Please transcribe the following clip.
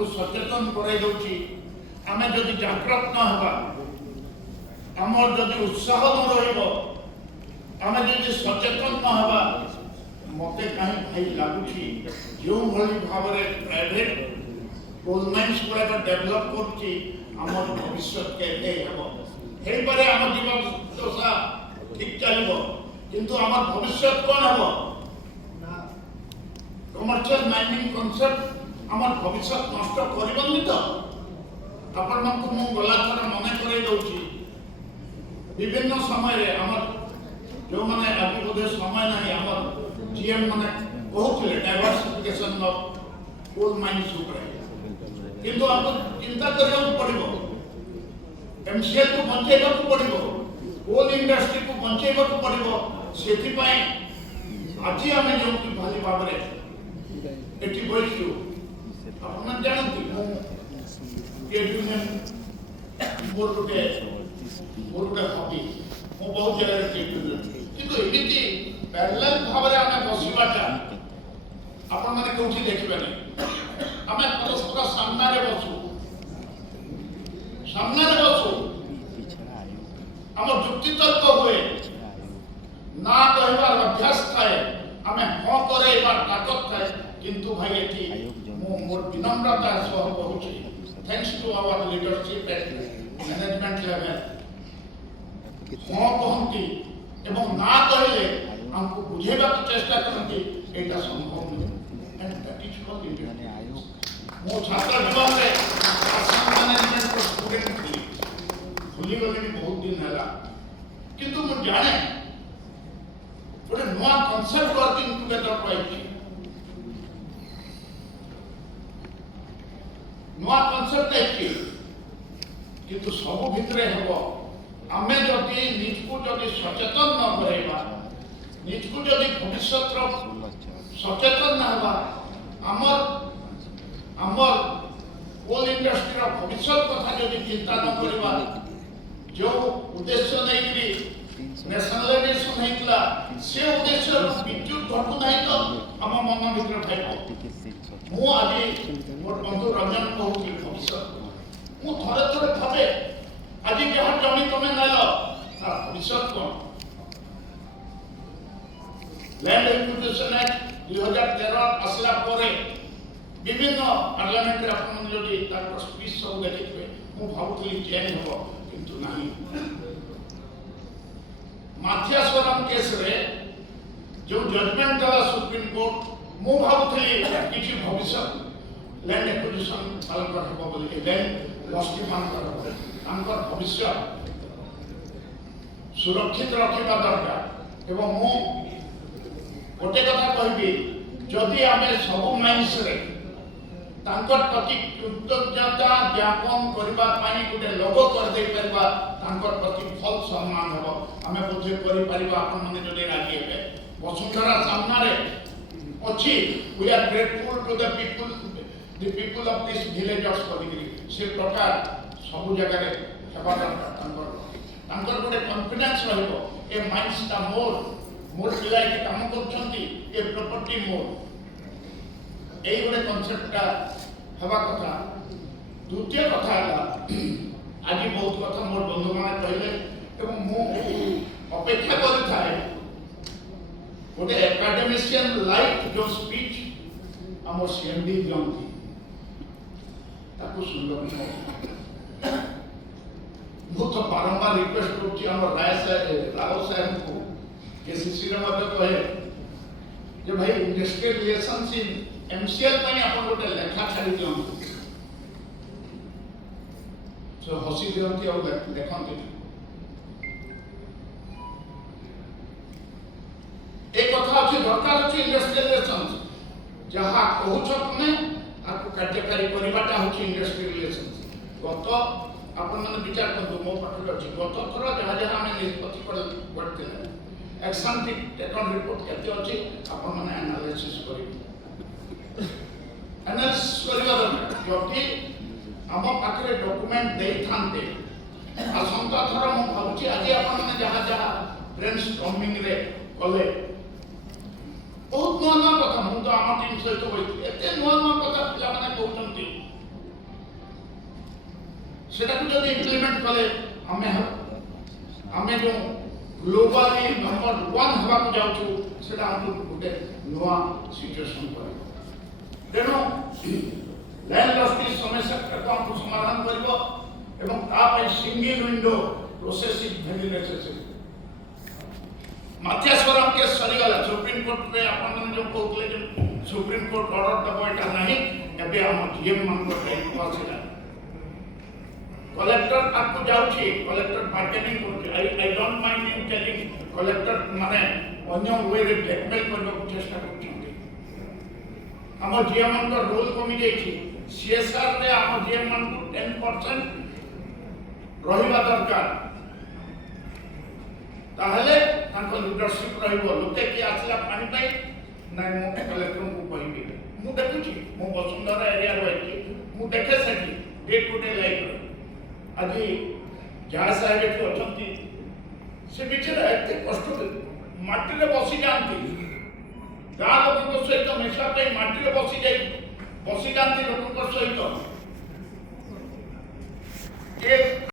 आमको सचेतन कराई दउची आमे जदि जागृत न हेबा आमर जदि उत्साह न रहिबो आमे जदि सचेतन न हेबा मते कहीं भाई लागुची जो भली भाबरे प्राइवेट कोल माइंस गुड़ा डेवलप करची आमर भविष्य केते हेबो हे पारे आम जीवन दशा ठीक चलिबो किंतु आमर भविष्य कोन हेबो कमर्शियल माइनिंग कॉन्सेप्ट आमर भविष्य नष्ट करबनी तो आपण मन को मु गला थरा मने करे दउची विभिन्न समय रे आमर जो माने अभी बोधे समय नाही आमर जीएम माने कहउथिले डाइवर्सिफिकेशन ऑफ कोल माइंस ऊपर किंतु आपको चिंता करबा पड़िबो एमसीएल को बंचेबा को पड़िबो कोल इंडस्ट्री को बंचेबा को पड़िबो सेति पय आज आमे जो कि भाली बाबरे एटी बइछु आपण जानती ये यूनियन मोर गुटे हॉबी मो बहुत जगह रे किंतु एमिति पैरेलल भाबरे आमे बसिबाटा आपण माने कोठी देखिबानी आमे परस्पर सामने रे बसु हमर जुक्ति तर्क हुए ना कहबार अभ्यास थाए आमे ह करेबार ताकत थाए किंतु भाई एठी मोर विनम्रता सह कहूची thanks to our leadership at management level ह कहंती एवं ना कहले हमको बुझेबा को चेष्टा करंती एटा संभव नहीं and that is called Indian आयोग मो छात्र जीवन रे मैनेजमेंट को स्टूडेंट थी भूली गली बहुत दिन हैला किंतु मु जाने गोटे नया कॉन्सेप्ट वर्किंग टुगेदर पाइछि नया कॉन्सेप्ट है किंतु सब भितरे हेबो आमे जदि निजको जदि सचेतन न करैबा निजको जदि भविष्य सचेतन न हेबा हमर कोल इंडस्ट्री भविष्य कथा जदि चिंता न करबा जो उद्देश्य नहीं नेशनलाइजेशन हेतला से उद्देश्य विद्युत घटू नहीं तो हम मन भीतर भाई मु आज मोर बंधु रंजन कहूची भविष्य मु थरे थरे भाबे आज जहाँ जमी तमे नालो तार भविष्य कौन लैंड एक्विजिशन एक्ट 2013 आसला परे विभिन्न पार्लियामेंट रे अपन जदि तार स्पीच सब देखिबे मु भाबुथली चेंज हो किंतु नहीं माथियास्वरम केस रे जो जजमेंट दला सुप्रीम कोर्ट मु भाबुथली किछि भविष्य लैंड एक्विजिशन पालन करबो बोली लैंड लॉस्टी मान करबो तांकर भविष्य सुरक्षित रखिबा दरकार एवं मु गोटे कथा कहबी जदि आमे सब माइंस रे तांकर प्रति कृतज्ञता ज्ञापन करबा पानी गोटे लोगो कर दे परबा तांकर प्रति फल सम्मान हेबो आमे बुझे करि परिबा आपन माने जदि राजी हेबे वसुंधरा सामना रे अछि we are grateful to the people of this village of स्कोलिगिरी से प्रकार सब जगह रे हेबा दरकार तांकर गोटे कॉन्फिडेंस रहबो ए माइंस ता मोर पिलाई के काम करछंती ए प्रॉपर्टी मोर এই গোটে কনসেপ্টটা হওয়া কথা দ্বিতীয় কথা হলা আজি বহুত কথা মোর বন্ধু মানে কইলে এবং মু অপেক্ষা করে থাকে গোটে একাডেমিশিয়ান লাইক जो স্পিচ আমার সিএমডি দিয়ନ୍ତି তাকু সুন্দর ମୁଁ ତ ବାରମ୍ବାର ରିକ୍ୱେଷ୍ଟ କରୁଛି ଆମର ରାଓ ସାହେବଙ୍କୁ କେସିସି ରେ ମଧ୍ୟ କହେ ଯେ ଭାଇ ଇଣ୍ଡଷ୍ଟ୍ରିଆଲ ରିଲେସନशिप एमसीएल पनी अपन गोटे लेखा छाड़ी दियंतु सो हसी दियंती और देखंती एक कथा अछि दरकार अछि इंडस्ट्रियल रिलेशंस जहा कहउछ तमे आकु कार्यकारी परिबाटा होछि इंडस्ट्रियल रिलेशंस गत अपन मन विचार करदु मो पाठक अछि गत थर जहा जहा हम निष्पत्ति करते एक्शन टेकन रिपोर्ट केते अछि अपन मन एनालिसिस करिबो एनालिसिस करबा जदि हम पाखरे डॉक्यूमेंट दे थांते आसंता थर मु भाबुची आज अपन माने जहा जहा ब्रेनस्टॉर्मिंग रे कले बहुत नुआ नुआ कथा मु तो आम टीम सहित होई एते नुआ नुआ कथा पिला माने कहउचंती সেটাকে যদি ইমপ্লিমেন্ট কলে ଆମେ ଯେଉଁ ଗ୍ଲୋବାଲି ନମ୍ବର 1 ହେବାକୁ ଯାଉଛୁ ସେଟା ଆମକୁ ଗୋଟେ ନୂଆ ସିଚୁଏସନ୍ କରିବ। ତେଣୁ ଲ୍ୟାଣ୍ଡ ଲସ୍ଟି ସମସ୍ୟାଟାକୁ ଆମକୁ ସମାଧାନ କରିବ ଏବଂ ତା ପାଇଁ single window process is very necessary. ମାଥିଆସ୍ୱରମ କେସ୍ ସରିଗଲା। ସୁପ୍ରିମକୋର୍ଟରେ ଆପଣମାନେ ଯେଉଁ କହୁଥିଲେ ଯେ ସୁପ୍ରିମକୋର୍ଟ ଅର୍ଡର ଦେବ ଏଇଟା ନାହିଁ, ଏବେ ଆମ ଜିଏମ୍ ମାନଙ୍କ ଟାଇମ୍କୁ ଆସିଲା। कलेक्टर आपको जाउछि, कलेक्टर बार्गेनिंग करछि। I don't mind in telling collector माने अन्य वे रे ब्लैकमेल करबा को चेष्टा करछन्ती। हम जीएम मन को रोल कमी जाइछि। सीएसआर रे हम जीएम मन को 10% रहिबा दरकार। ताहले तांको लीडरशिप रहिबो। लोके कि आसला पानी पाई नै मो कलेक्टर को कहिबी। मु देखुछि, मो वसुंधरा एरिया रहिछि, मु देखे सकी डे टू डे लाइफ। आज जहाँ साहेब एठी अछंती से बिचरा एते कष्ट माटी रे बसी जाती। गाँ लोक सहित मिशा माटी रे बसी जाती लोक सहित।